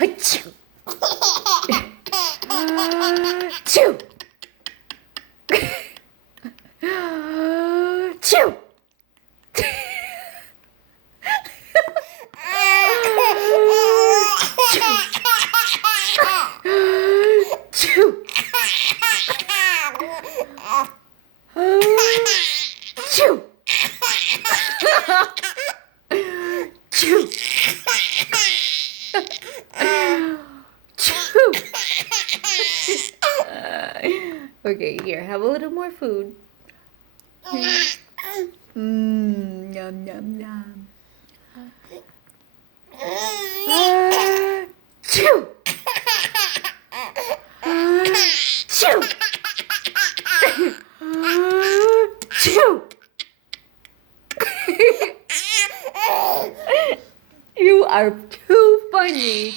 Achoo. Achoo. Achoo. Achoo. Achoo. Achoo. Achoo. Okay, here, have a little more food. Yum, yum, yum. Achoo. Achoo. Achoo. You are too funny.